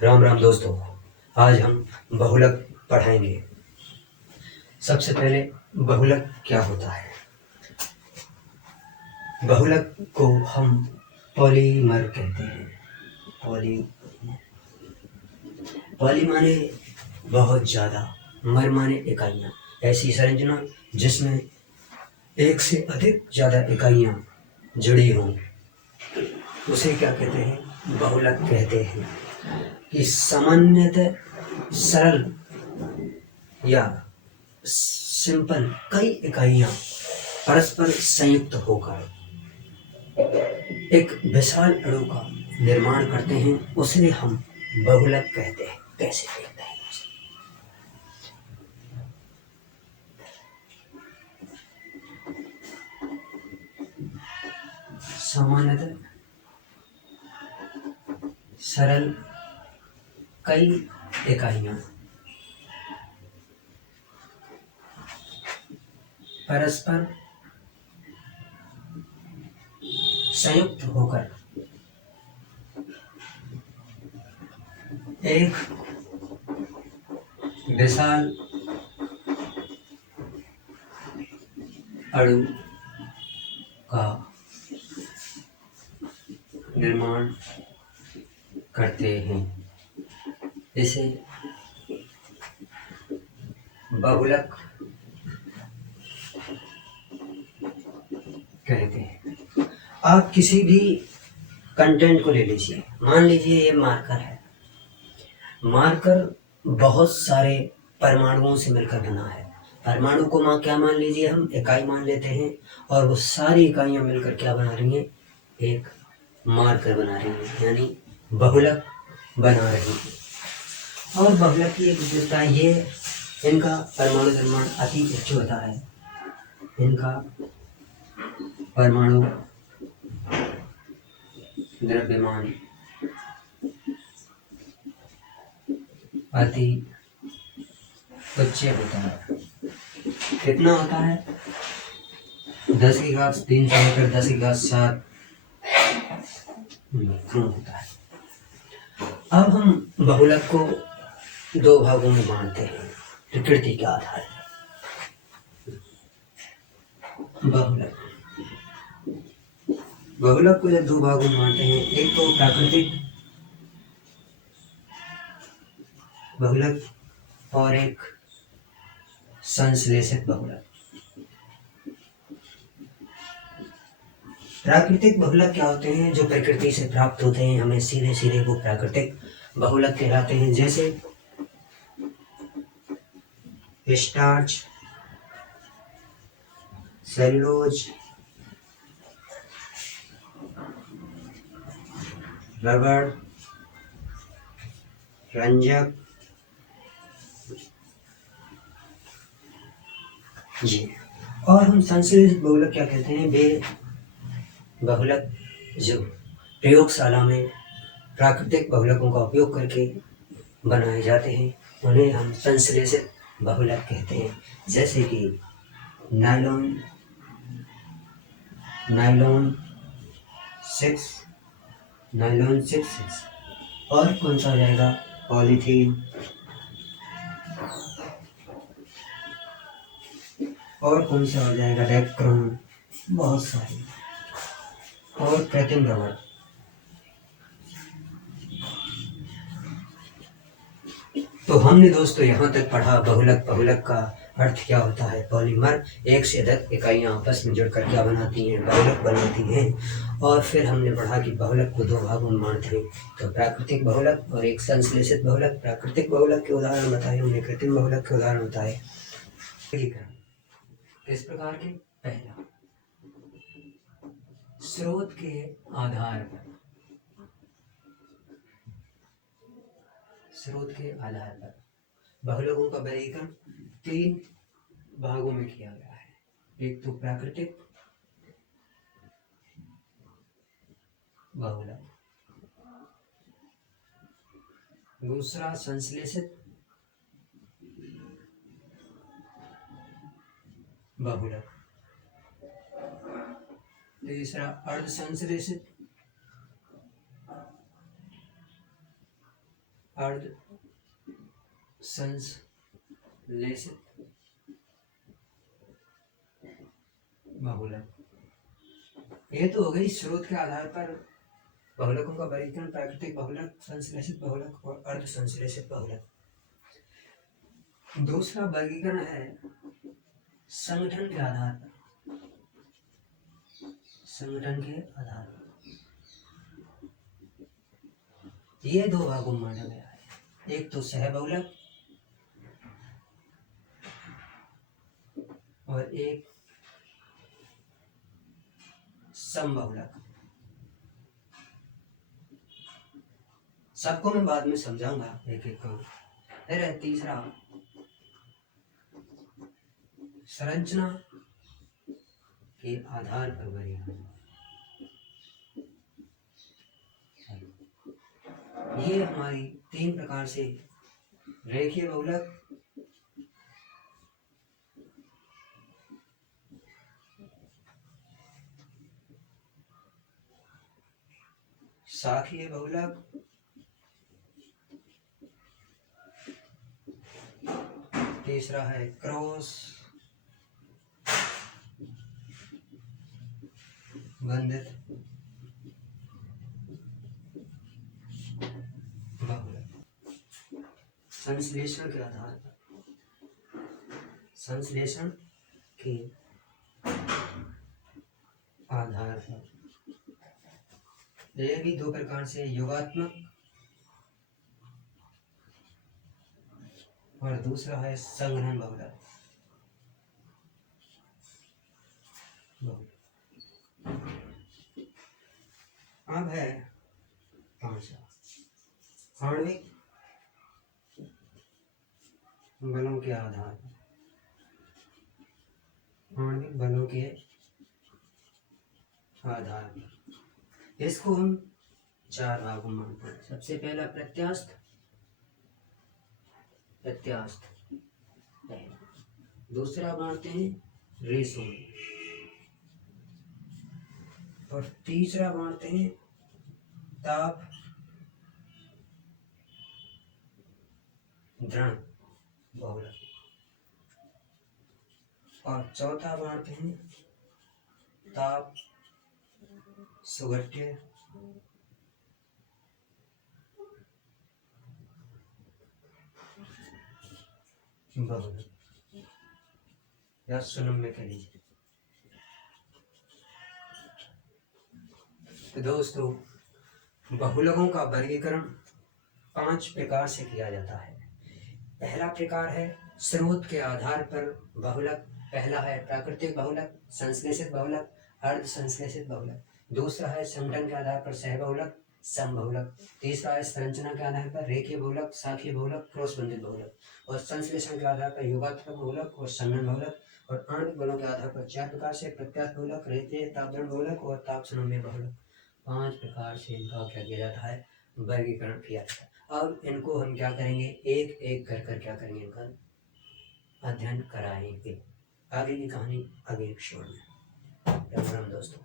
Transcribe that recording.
राम राम दोस्तों। आज हम बहुलक पढ़ाएंगे। सबसे पहले बहुलक क्या होता है। बहुलक को हम पॉलीमर कहते हैं। पॉली माने बहुत ज़्यादा, मर माने इकाइयाँ। ऐसी संरचना जिसमें एक से अधिक ज़्यादा इकाइयाँ जुड़ी हों उसे क्या कहते हैं, बहुलक कहते हैं। कि सामान्यतः सरल या सिंपल कई इकाइयां परस्पर संयुक्त होकर एक विशाल अणु का निर्माण करते हैं, उसे हम बहुलक कहते हैं। कैसे देखते हैं उसे? सामान्यतः सरल कई इकाइयां परस्पर संयुक्त होकर एक विशाल अणु का निर्माण करते हैं। इसे बहुलक कहते हैं। आप किसी भी कंटेंट को ले लीजिए। मान लीजिए ये मार्कर है। मार्कर बहुत सारे परमाणुओं से मिलकर बना है। परमाणु को क्या मान लीजिए, हम इकाई मान लेते हैं, और वो सारी इकाइयां मिलकर क्या बना रही हैं, एक मार्कर बना रही हैं, यानी बहुलक बना रही हैं। और बहुलक की एक विशेषता ये, इनका परमाणु निर्माण अति उच्च होता है। इनका परमाणु द्रव्यमान अति उच्च होता है। कितना होता है? 10 की घात 3 से लेकर 10 की घात 7 न्यूट्रॉन होता है। अब हम बहुलक को दो भागों में बांटते हैं प्रकृति के आधार पर। बहुलक को जब दो भागों में बांटते हैं, एक तो प्राकृतिक बहुलक और एक संश्लेषित बहुलक। प्राकृतिक बहुलक क्या होते हैं? जो प्रकृति से प्राप्त होते हैं हमें सीधे सीधे, वो प्राकृतिक बहुलक कहलाते हैं। जैसे स्टार्च, सेलुलोज, रबड़, रंजक जी। और हम संश्लेषित बहुलक क्या कहते हैं? वे बहुलक जो प्रयोगशाला में प्राकृतिक बहुलकों का उपयोग करके बनाए जाते हैं, उन्हें हम संश्लेषित बहुलक कहते हैं। जैसे कि नायलॉन, नायलॉन 6 और कौन सा हो जाएगा, पॉलीथीन, और कौन सा हो जाएगा, डेक्रोन, बहुत सारे, और कृत्रिम रबड़। तो हमने दोस्तों यहाँ तक पढ़ा बहुलक। बहुलक का अर्थ क्या होता है? पॉलीमर, एक से अधिक इकाइयाँ आपस में जुड़कर क्या बनाती हैं, बहुलक बनाती हैं। और फिर हमने पढ़ा कि बहुलक को दो भागों में बांटते हैं, तो प्राकृतिक बहुलक और एक संश्लेषित बहुलक। प्राकृतिक बहुलक के उदाहरण बताए हमने, कृत्रिम बहुलक के उदाहरण बताए। किस प्रकार के? पहला, स्रोत के आधार पर। स्रोत के आधार पर बहुलकों का वर्गीकरण 3 भागों में किया गया है। एक तो प्राकृतिक बहुलक, दूसरा संश्लेषित बहुलक, तीसरा अर्ध संश्लेषित अर्ध संश्लेषित बहुलक। ये तो हो गई स्रोत के आधार पर बहुलकों का वर्गीकरण, प्राकृतिक बहुलक, संश्लेषित बहुलक और अर्ध संश्लेषित बहुलक। दूसरा वर्गीकरण है संगठन के आधार पर। संगठन के आधार पर ये दो भागों में बांटा गया है, एक तो सहबहुलक और एक समबहुलक। सबको मैं बाद में समझाऊंगा एक एक को। फिर तीसरा संरचना के आधार पर वर्गीकरण। ये हमारी 3 प्रकार से रेखीय बहुलक, शाखीय बहुलक, तीसरा है क्रॉस बंधित बहुलक। संश्लेषण के आधार पर, संश्लेषण के आधार पर ये भी 2 प्रकार से, योगात्मक और दूसरा है संघनन बहुलक। अब है 5वां आणविक बलों के आधार पर। आणविक बलों के आधार पर इसको हम 4 भागों में बांटते हैं। सबसे पहला प्रत्यास्थ, प्रत्यास्थ पहला। दूसरा बांटते हैं रेशों में, और तीसरा बांटते हैं ताप दृढ़ बहुलक, और चौथा बांटते हैं ताप सुघट्य बहुलक या सुनम्य कह लीजिए। तो दोस्तों, बहुलकों का वर्गीकरण 5 प्रकार से किया जाता है। पहला प्रकार है स्रोत के आधार पर बहुलक। पहला है प्राकृतिक बहुलक, संश्लेषित बहुलक, अर्ध संश्लेषित बहुलक। दूसरा है संगठन के आधार पर सहबहुलक, समबहुलक। तीसरा है संरचना के आधार पर रेखीय बहुलक, शाखीय बहुलक, क्रॉस बंधित बहुलक। और संश्लेषण के आधार पर योगात्मक बहुलक और संघनन बहुलक। और आणविक बलों के आधार पर 4 प्रकार से, प्रत्यास्थ बहुलक, रेखीय तापदृढ़ बहुलक और ताप सुनम्य बहुलक। 5 प्रकार से इनका क्या किया जाता है, वर्गीकरण किया जाता है। अब इनको हम क्या करेंगे, एक एक कर क्या करेंगे, इनका अध्ययन कराएंगे। आगे की कहानी आगे एपिसोड में। राम राम दोस्तों।